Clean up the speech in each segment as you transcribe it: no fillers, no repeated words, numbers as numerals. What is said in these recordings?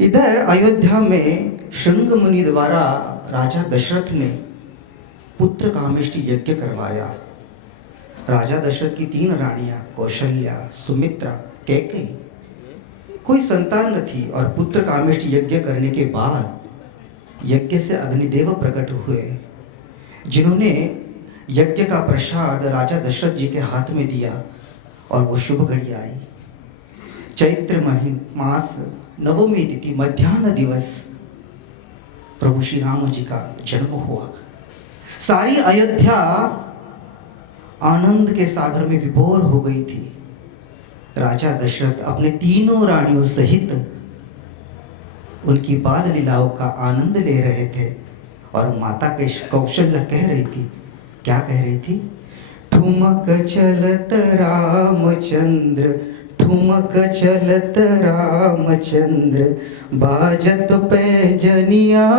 इधर अयोध्या में शृंग मुनि द्वारा राजा दशरथ ने पुत्र कामेष्टि यज्ञ करवाया। राजा दशरथ की 3 रानियां कौशल्या, सुमित्रा, कैकेयी, कोई संतान न थी और पुत्र कामेष्टि यज्ञ करने के बाद यज्ञ से अग्निदेव प्रकट हुए, जिन्होंने यज्ञ का प्रसाद राजा दशरथ जी के हाथ में दिया और वो शुभ घड़ी आई। चैत्र मास नवमी तिथि मध्याह्न दिवस प्रभु श्री राम जी का जन्म हुआ। सारी अयोध्या आनंद के सागर में विभोर हो गई थी। राजा दशरथ अपने 3 रानियों सहित उनकी बाल लीलाओं का आनंद ले रहे थे और माता के कौशल्या कह रही थी, क्या कह रही थी? ठुमक चलत रामचंद्र, ठुमक चलत रामचंद्र, बाजत पैजनिया।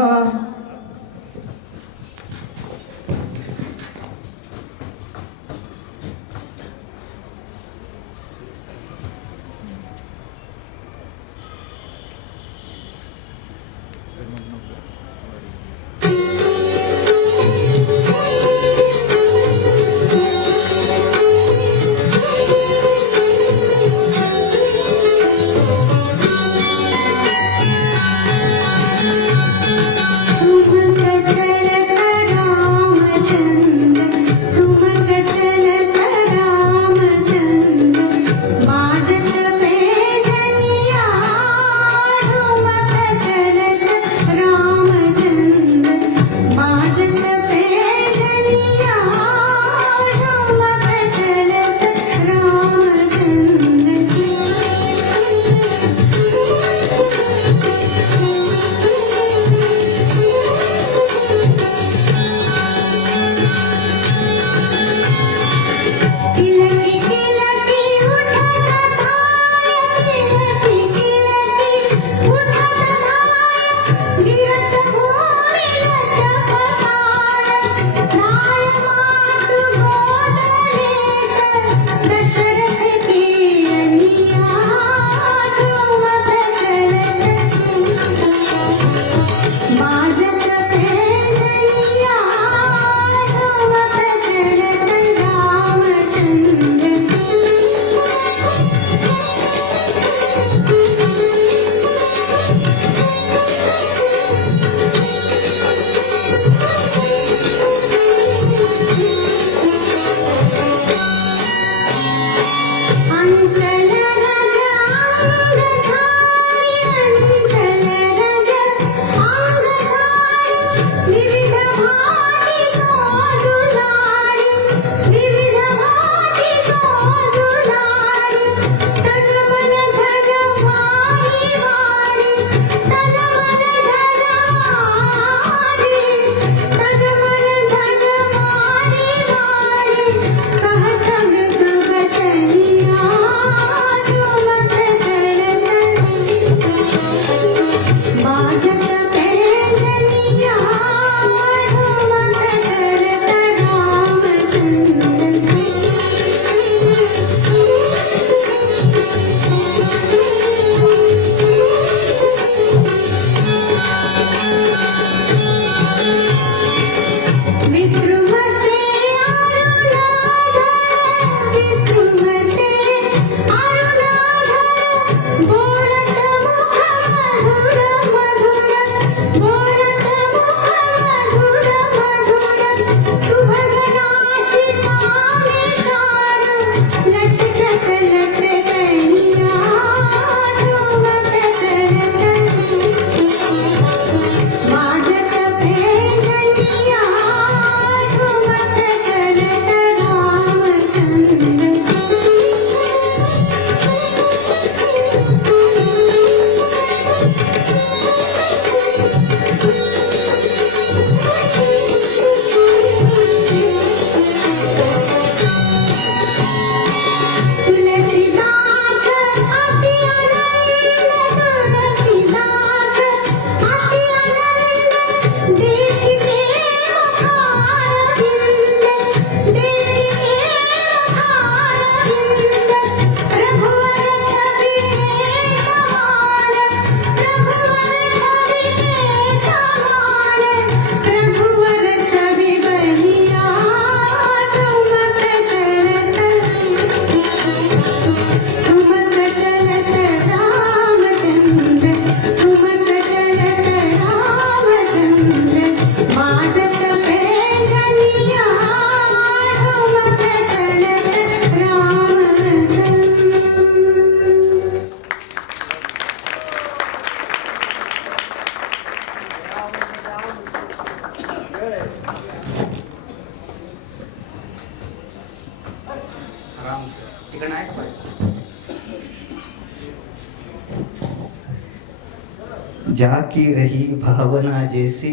जाकी रही भावना जैसी,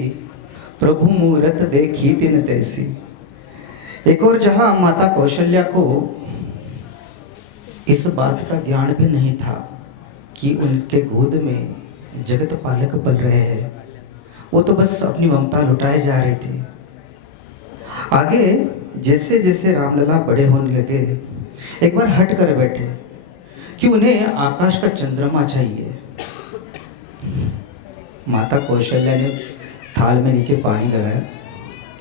प्रभु मूरत देखी तिन तैसी। एक और जहां माता कौशल्या को इस बात का ज्ञान भी नहीं था कि उनके गोद में जगत पालक पल रहे हैं, वो तो बस अपनी ममता लुटाए जा रहे थे। आगे जैसे जैसे रामलला बड़े होने लगे, एक बार हट कर बैठे कि उन्हें आकाश का चंद्रमा चाहिए। माता कौशल्या ने थाल में नीचे पानी लगाया,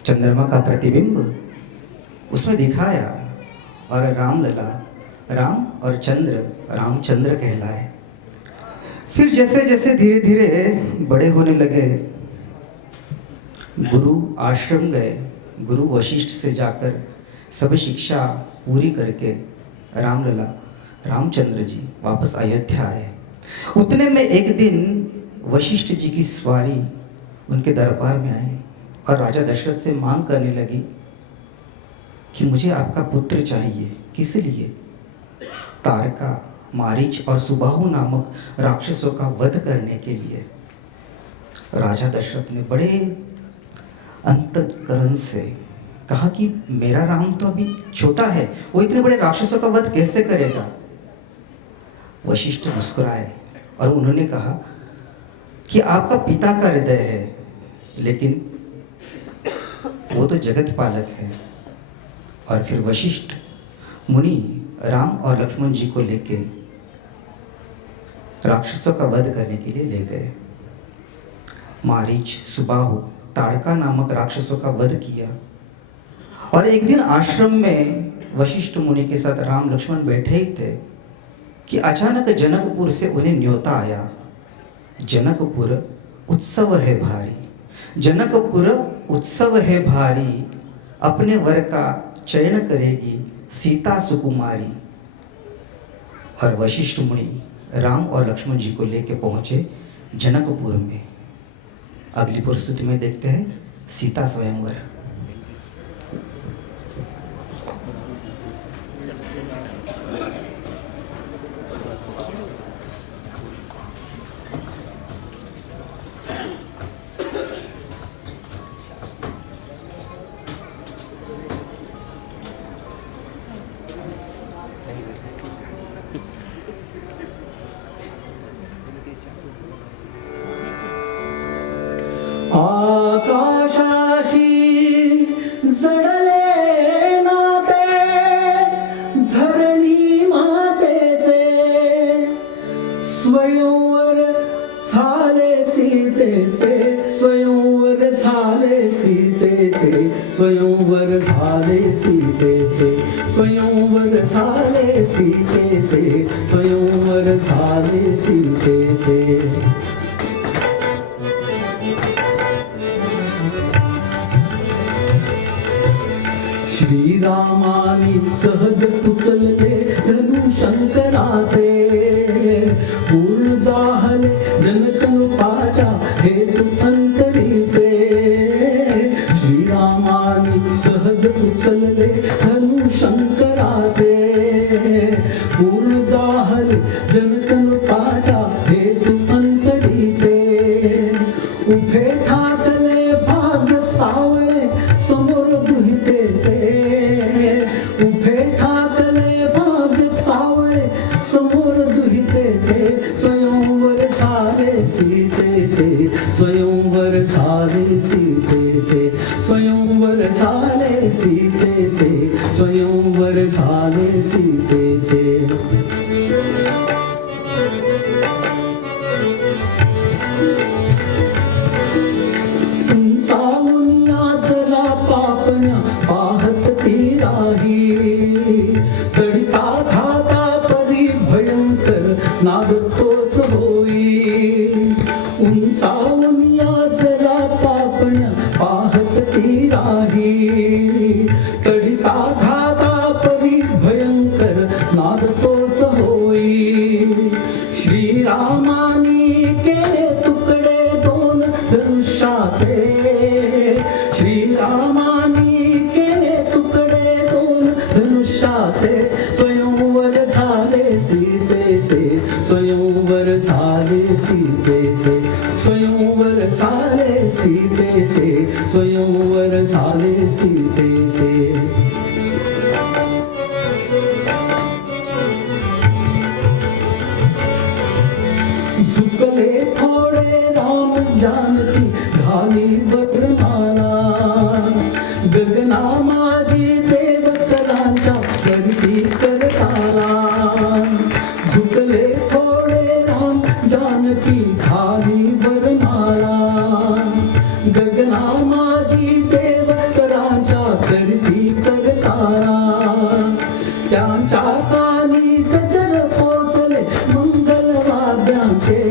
चंद्रमा का प्रतिबिंब उसमें दिखाया और रामलला राम और चंद्र रामचंद्र कहलाए। फिर जैसे जैसे धीरे धीरे बड़े होने लगे, गुरु आश्रम गए। गुरु वशिष्ठ से जाकर सब शिक्षा पूरी करके रामलला रामचंद्र जी वापस अयोध्या आए। उतने में एक दिन वशिष्ठ जी की सवारी उनके दरबार में आई और राजा दशरथ से मांग करने लगी कि मुझे आपका पुत्र चाहिए। किस लिए? तारका, मारीच और सुबाहु नामक राक्षसों का वध करने के लिए। राजा दशरथ ने बड़े अंतःकरण से कहा कि मेरा राम तो अभी छोटा है, वो इतने बड़े राक्षसों का वध कैसे करेगा? वशिष्ठ मुस्कुराए और उन्होंने कहा कि आपका पिता का हृदय है, लेकिन वो तो जगत पालक है। और फिर वशिष्ठ मुनि राम और लक्ष्मण जी को लेके राक्षसों का वध करने के लिए ले गए। मारीच, सुबाहु, ताड़का नामक राक्षसों का वध किया। और एक दिन आश्रम में वशिष्ठ मुनि के साथ राम लक्ष्मण बैठे ही थे कि अचानक जनकपुर से उन्हें न्योता आया। जनकपुर उत्सव है भारी, जनकपुर उत्सव है भारी, अपने वर का चयन करेगी सीता सुकुमारी। और वशिष्ठ मुनि राम और लक्ष्मण जी को लेकर पहुंचे जनकपुर में। अगली प्रस्तुति में देखते हैं सीता स्वयंवर। आकाशाशी जडले नाते धरणी मातेचे, स्वयंवर झाले सीतेचे, स्वयंवर झाले सीतेचे, स्वयंवर झाले सीतेचे, स्वयंवर झाले सीतेचे, स्वयंवर झाले सीतेचे। श्रीरामानी सहज उचलले धनु शंकराचे, पूर्ण जाहले जनकरूपाच्या हेतू अंतरीचे। श्रीरामानी सहज उचलले धनु शंकराचे, पूर्ण जाहले जनकरूपाच्या हेतू अंतरीचे। उभे ठाकले भाग सावळे समोर दुहितेचे, उभे ठाकले भाग सावळे समोर दुहितेचे। स्वयंवर झाले सीतेचे, स्वयंवर झाले सीतेचे, स्वयंवर झाले सीतेचे, स्वयंवर झाले सीतेचे। सीतेचे स्वयंवर झाले सीतेचे स्वयंवर झाले सीतेचे झुकले थोडे राम जानकी घाली वरमाला गगना माझी सेवकरांच्या करती करताना झुकले थोडे राम जानकी घाली वरमाला गगना माझी सेवकरांच्या करती करताना त्यांच्या कानी गजर पोचले मंगलवाद्यांचे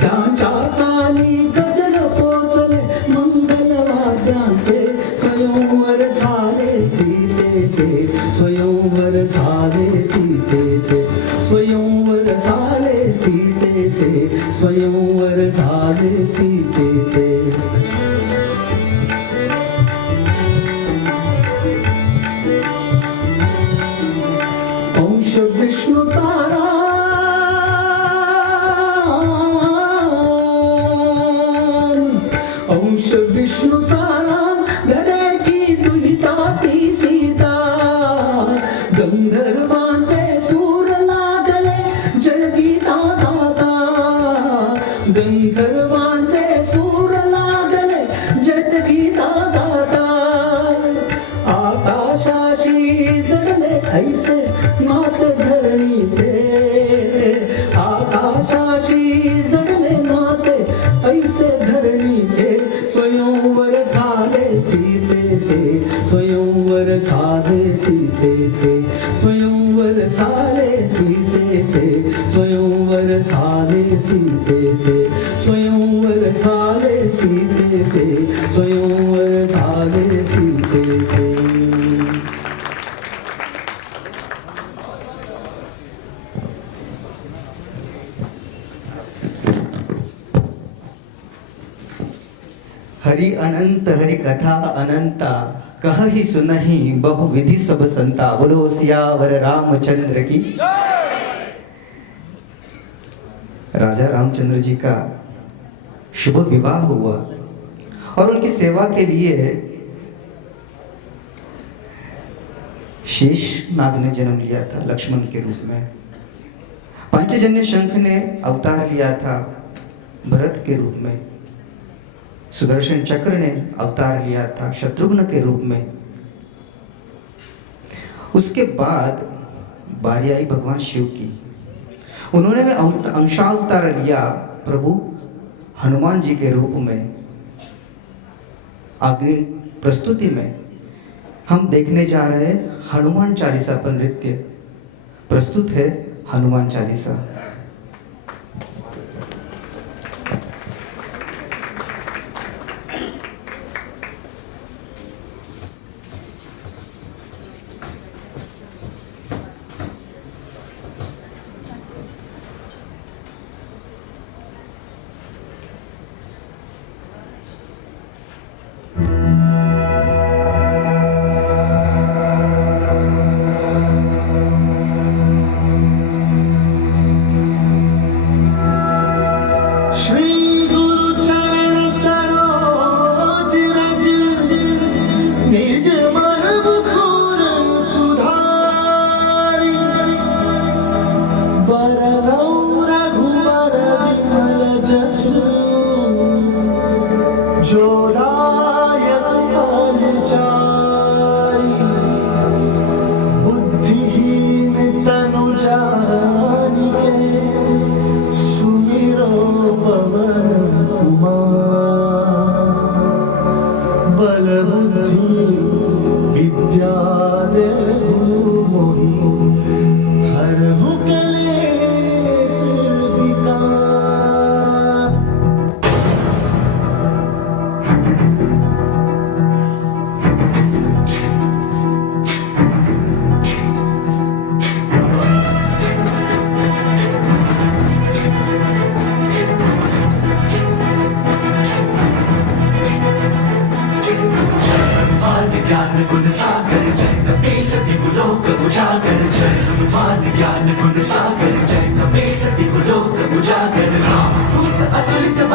त्यांच्या कानी गजर पोचले मंगलवाद्यांचे स्वयंवर झाले सीतेचे स्वयंवर झाले सीतेचे स्वयंवर झाले सीतेचे स्वयंवर झाले सीतेचे अंश विष्णूचा अंश विष्णूचा राम घड्याची दुहिता ती सीता गंधर्वांचे सूर लागले जयगीता गाता गंधर्वांचे सूर लागले जयगीता गाता आकाशाशी जडले ऐसे नाथ धरणीचे आकाशाशी जडले नाते ऐसे धरणीचे स्वयंवर झाले सीतेचे स्वयंवर झाले सीतेचे स्वयंवर झाले सीतेचे स्वयंवर झाले सीतेचे स्वयंवर झाले सीतेचे स्वयंवर झाले सीतेचे हरि अनंत हरि कथा अनंता कहहि सुनहि बहु विधि सब संता बोलो सियावर रामचंद्र की। राजा रामचंद्र जी का शुभ विवाह हुआ और उनकी सेवा के लिए शेष नाग ने जन्म लिया था लक्ष्मण के रूप में। पंचजन्य शंख ने अवतार लिया था भरत के रूप में। सुदर्शन चक्र ने अवतार लिया था शत्रुघ्न के रूप में। उसके बाद बारी आई भगवान शिव की। उन्होंने भी अंशावतार लिया प्रभु हनुमान जी के रूप में। अगली प्रस्तुति में हम देखने जा रहे हैं हनुमान चालीसा पर नृत्य। प्रस्तुत है हनुमान चालीसा।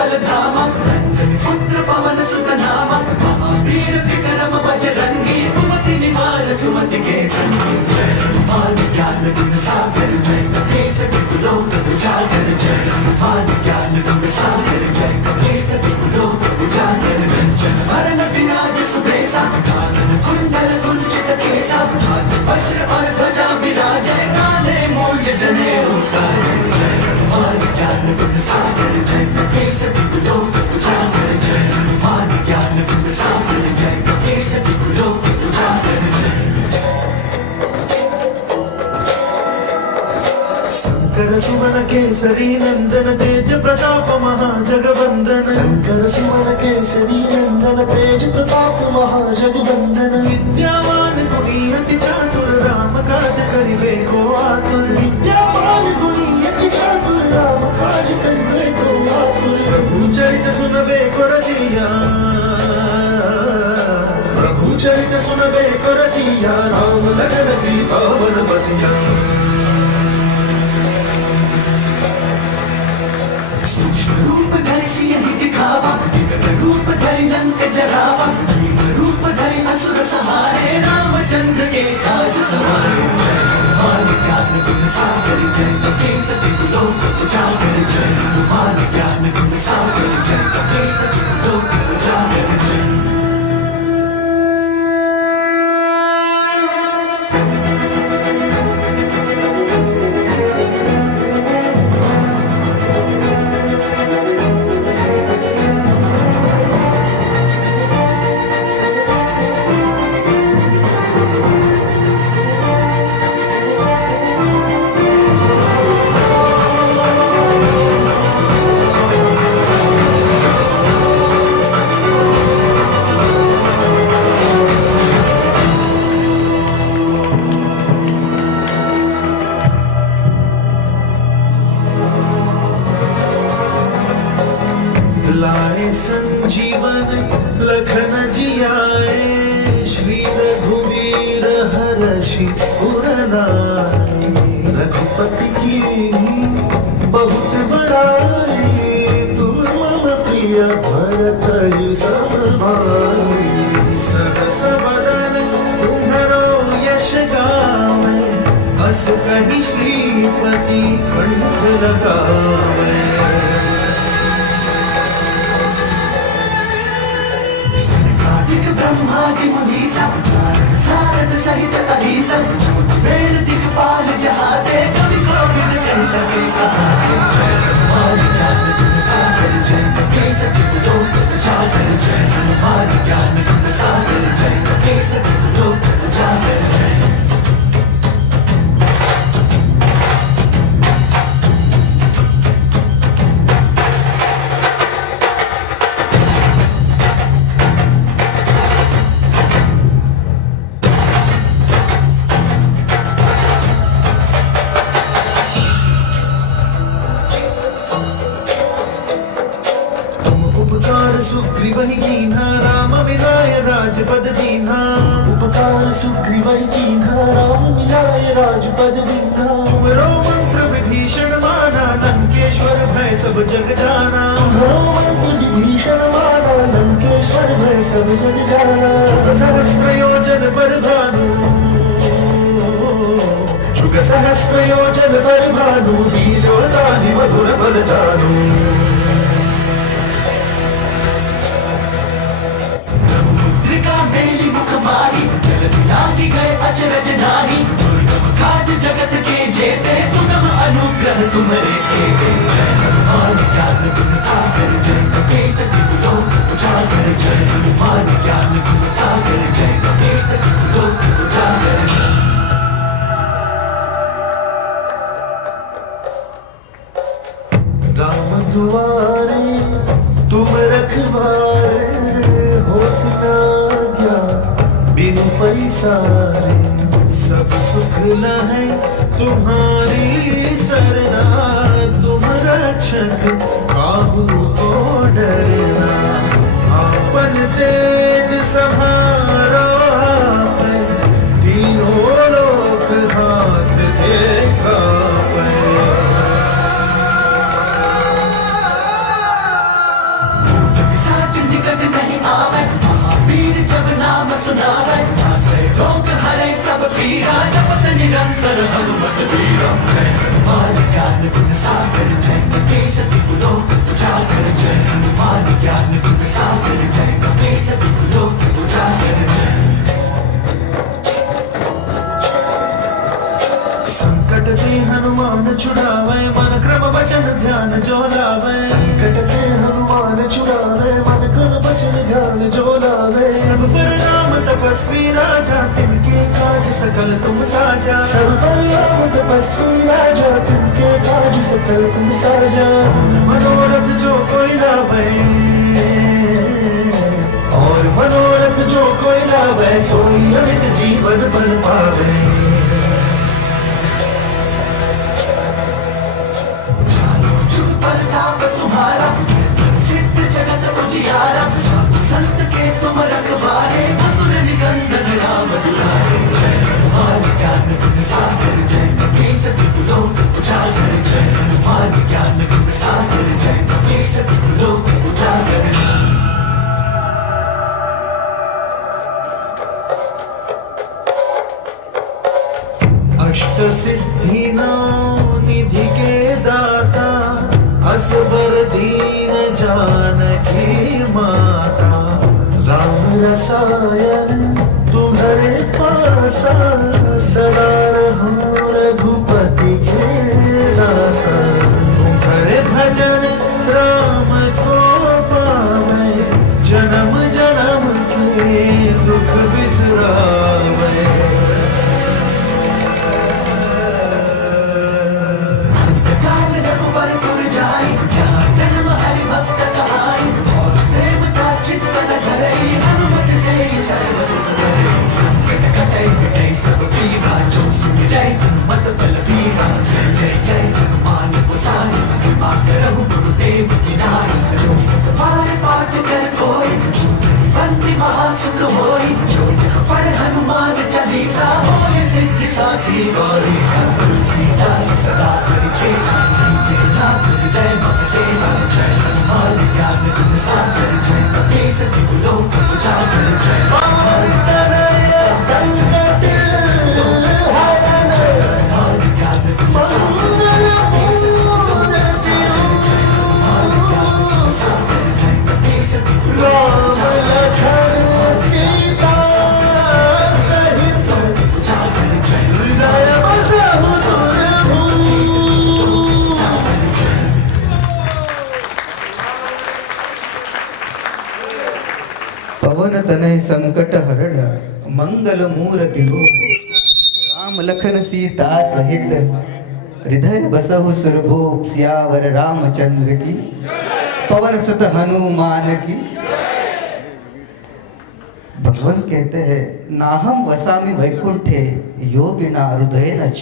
बलधामा रंजन पुत्र पवन सुत नामा महावीर विक्रम बजरंगी कुमति निवार सुमति के संगी जय हनुमान ज्ञान गुण सागर जय कपीस तिलोक उजागर जय हनुमान ज्ञान गुण सागर जय कपीस तिलोक उजागर रंजन हरण विराज सुबेसा कानन कुंडल कुंचित केसा हाथ वज्र और ध्वजा विराजय काले मूंज जनेऊ साजय जय हनुमान ज्ञान गुण सागर जय कपीस तिलोक उजागर जय हनुमान ज्ञान गुण सागर जय कपीस तिलोक उजागर जय शंकर सुमन केसरी नंदन तेज प्रताप महाजगवंदन शंकर सुमन केसरी नंदन तेज प्रताप महाजगवंदन विद्यावान गुणी अति चातुर राम काज करिबे को आतुर विद्यावान गुणी अति चातुर राम काज करिबे को आतुर प्रभु चरित सुनबे को रसिया प्रभु चरित सुनबे को रसिया राम लखन सीता वन बसिया रूप धरि सियहि दिखावा विकट रूप धरि लंक जरावा भीम रूप धरि असुर सहारे रामचंद्र के काज सवारे जय हनुमान ज्ञान गुण सागर जय कपीस तिलोक उजागर जय हनुमान ज्ञान गुण सागर जय कपीस तिलोक उजागर जय लाए संजीवन लखन जियाए श्री रघुवीर हर्षि उर लाए रघुपति की बहुत बड़ाई तुम मम प्रिय भरत सम भाई सहस बदन तुम्हरो यश गावे अस कहि श्रीपति कंठ लगावे ब्रह्मादि मुनीसा सारद सहित अहिसा वेद दिक्पाल जहाते कवि कोविद कह सके कहाते जय हनुमान ज्ञान गुण सागर जय कपीस तिलोक उजागर जय हनुमान ज्ञान गुण सागर जय कपीस तिलोक उजागर जय सुग्रीवहि कीन्हा राम मिलाय राजपद दीन्हा उपकार सुग्रीवहि कीन्हा राम मिलाय राजपद दीन्हा तुमरो मंत्र विभीषण माना लंकेश्वर भय सब जग जाना तुमरो मंत्र विभीषण माना लंकेश्वर भय सब जग जाना सहस्त्र योजन पर भानु जुग सहस्त्र योजन पर भानु वीरोदाहि मधुर बल जानु मेली मुख मारी जगत लागी गए अचरज नारी दुर्गम काज जगत के जेते सुगम अनुग्रह तुम्हारे केते जय हनुमान ज्ञान गुण सागर जय कपीस तिलोक उजागर जय हनुमान ज्ञान गुण सागर जय कपीस तिलोक उजागर राम दुआरे तुम रखवारे होत ना बिनु पैसारे सब सुख लहै तुम्हारी सरना तुम रक्षक काहू को डरना आपन तेज सहारो आपन तीनों लोक हाथ देखा कर हनुमत वीरा जय हनुमान ज्ञान गुण सागर जय कपीस तिहुलो उजागर जय हनुमान ज्ञान गुण सागर जय कपीस तिहुलो उजागर जय संकट ते हनुमान छुड़ावे मन क्रम वचन ध्यान जो लावे संकट ते हनुमान छुड़ावे मन क्रम वचन ध्यान जो लावे सब पर राम तपस्वी राजा तिनके काज सकल तुम साजा सब पर राम तपस्वी राजा तिनके काज सकल तुम साजा मनोरथ जो कोई लावे और मनोरथ जो कोई लावे सोई अमित जीवन बल पावे प्रताप तुम्हारा सिद्ध जगत उजियारा संत के तुम रखवारे असुर निकंदन राम दुलारे जय हनुमान ज्ञान गुण सागर जय कपीस तिहुलो उजागर जय हनुमान ज्ञान गुण सागर जय कपीस तिहुलो उजागर अष्ट सिद्धि निधि के दाता असबर दीन जानकी माता राम रसायन तुम्हारे पासा सदा रहो रघुपति के दासा तुम्हारे भजन राम को पावे जन्म जन्म के दुख बिसरावे मत बल वीरा जय जय जय हनुमान गोसाई गुरुदेव की नाई जो सब पारे पाठ कर कोई बंदी महासुख होई जो पढ़ हनुमान चालीसा होय सिद्धि साखी गौरी सब तुलसीदास सदा परिचेता जय नाथ हृदय मत देना जय हनुमान ज्ञान गुण सागर जय कपीस तिहुलो उजागर जय पवन तनय संकट हरण मंगल मूर्ति रूप राम लखन सीता सहित हृदय बसहु सुरभूप सियावर रामचंद्र की पवन सुत हनुमान की। भगवान कहते हैं नाहम वसामि वैकुंठे योगिना हृदयेन च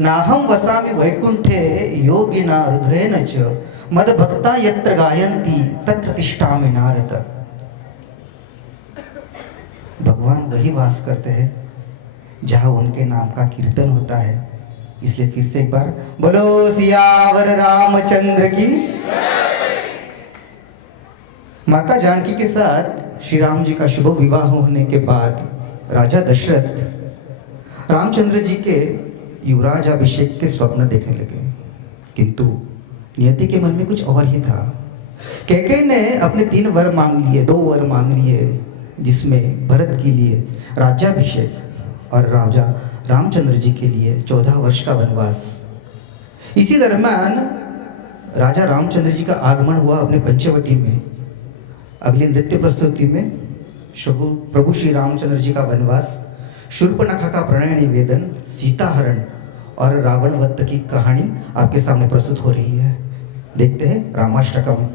नाहम वसामि वैकुंठे योगिना हृदयेन च मद भक्ता यत्र गायन्ति तत्र तिष्ठामि नारद। भगवान वही वास करते हैं जहां उनके नाम का कीर्तन होता है। इसलिए फिर से एक बार बोलो सियावर रामचंद्र की। माता जानकी के साथ श्री राम जी का शुभ विवाह होने के बाद राजा दशरथ रामचंद्र जी के युवराज अभिषेक के स्वप्न देखने लगे, किंतु नियति के मन में कुछ और ही था। कैकेयी ने अपने 3 वर मांग लिए, 2 वर मांग लिए, जिसमें भरत के लिए राज्याभिषेक और राजा रामचंद्र जी के लिए 14 वर्ष का वनवास। इसी दरम्यान राजा रामचंद्र जी का आगमन हुआ अपने पंचवटी में। अगली नृत्य प्रस्तुति में प्रभु श्री रामचंद्र जी का वनवास, शूर्पणखा का प्रणय निवेदन, सीता हरण और रावण वध की कहानी आपके सामने प्रस्तुत हो रही है। देखते हैं रामाष्टकम।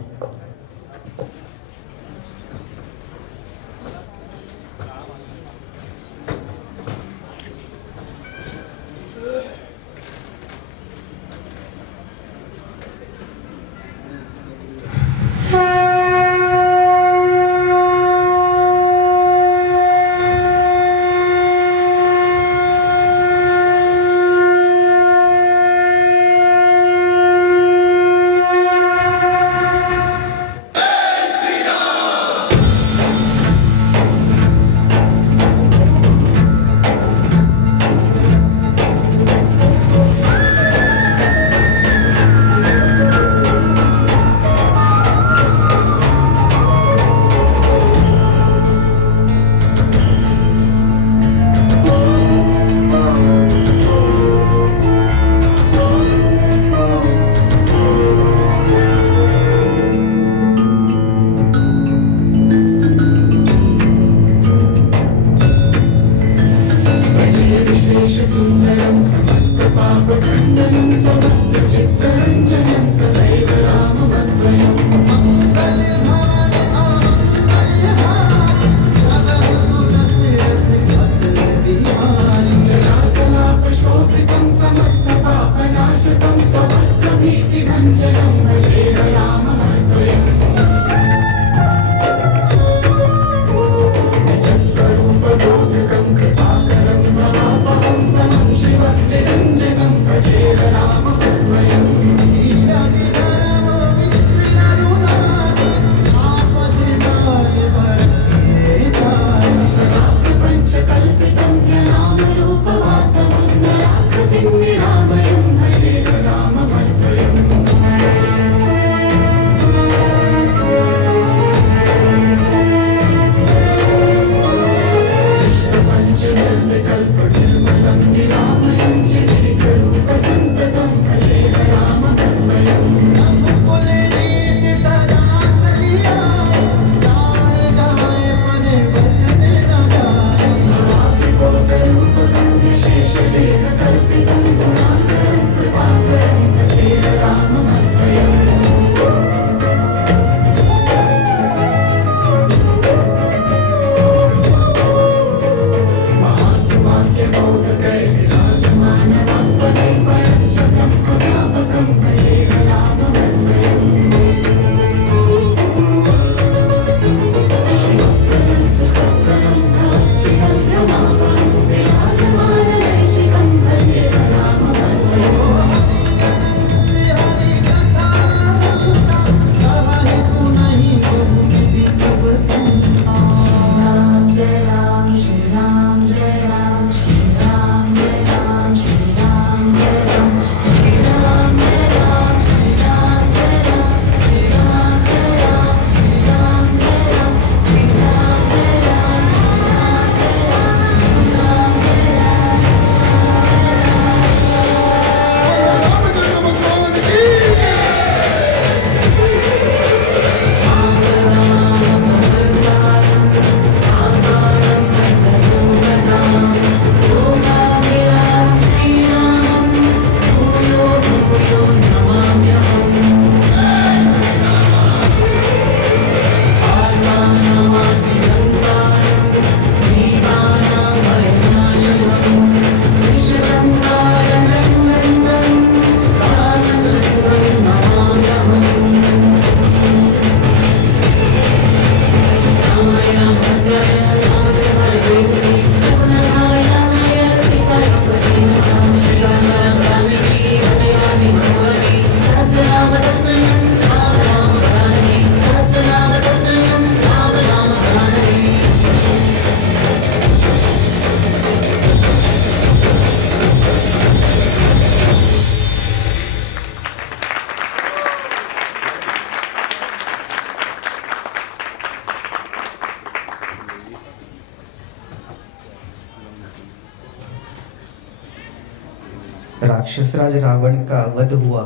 राक्षसराज रावण का वध हुआ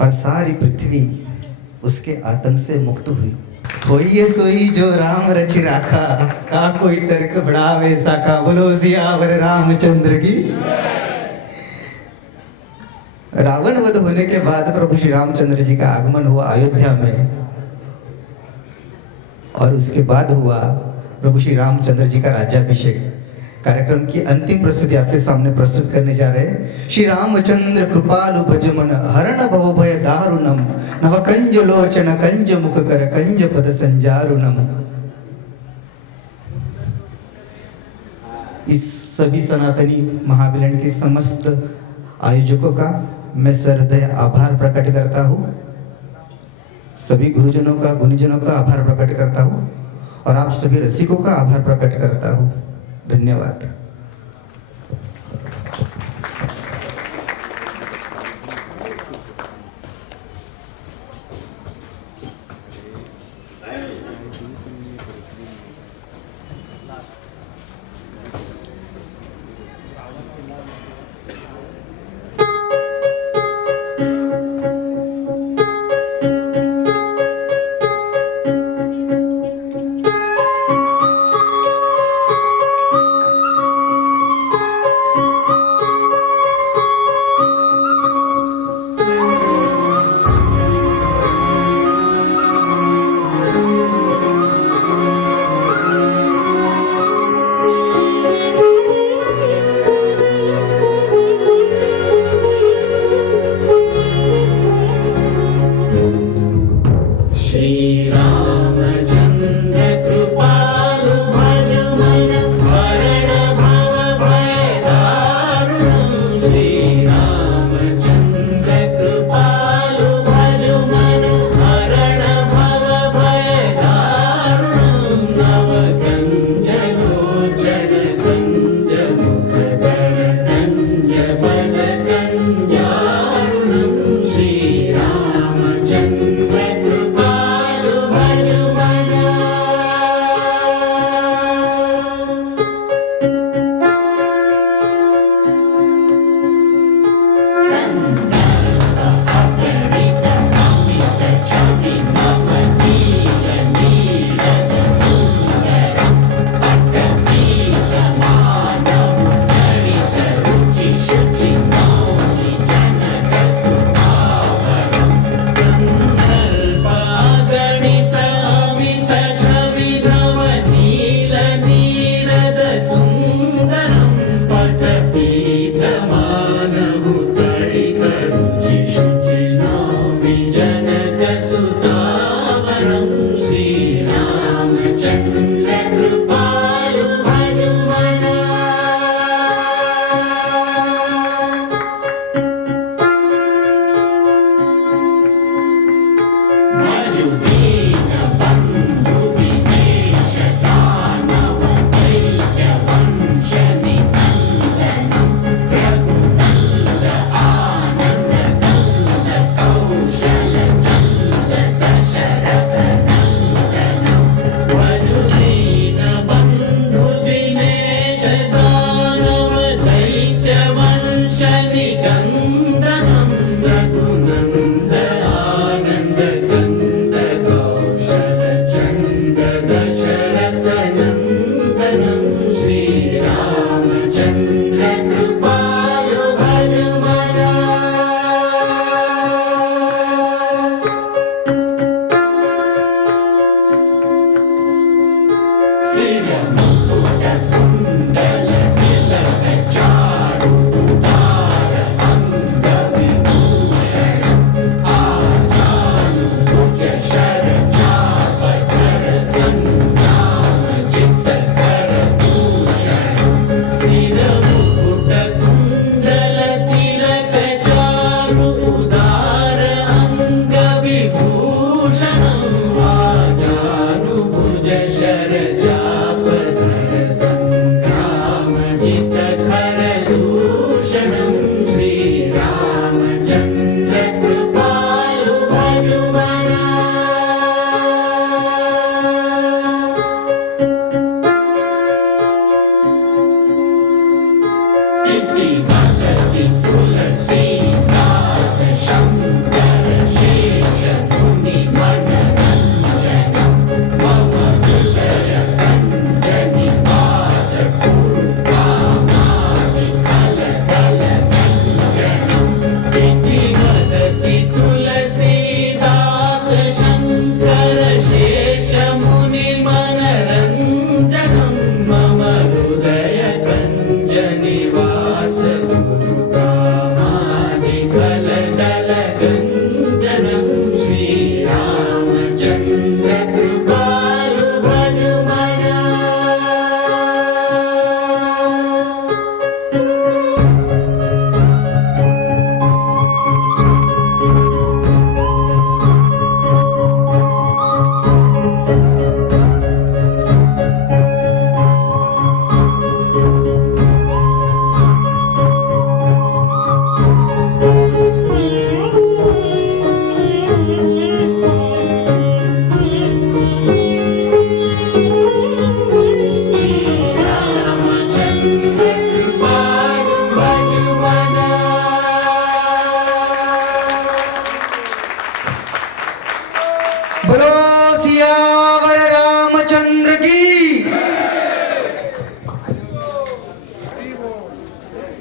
और सारी पृथ्वी उसके आतंक से मुक्त हुई। होइए सोई जो राम रचि राखा, का कोई तर्क बढ़ावे साका। बोलो सियावर रामचंद्र की। रावण वध होने के बाद प्रभु श्री रामचंद्र जी का आगमन हुआ अयोध्या में, और उसके बाद हुआ प्रभु श्री रामचंद्र जी का राज्याभिषेक। कार्यक्रम की अंतिम प्रस्तुति आपके सामने प्रस्तुत करने जा रहे हैं। श्री रामचंद्र कृपालु भजमन हरण भव भय दारुणम, नव कंज लोचन कंज मुख कर कंज पद संजारुणम। इस सभी सनातनी महामिलन के समस्त आयोजकों का मैं सहृदय आभार प्रकट करता हूँ। सभी गुरुजनों का गुणीजनों का आभार प्रकट करता हूँ और आप सभी रसिकों का आभार प्रकट करता हूँ। धन्यवाद। इंद्रद्रुम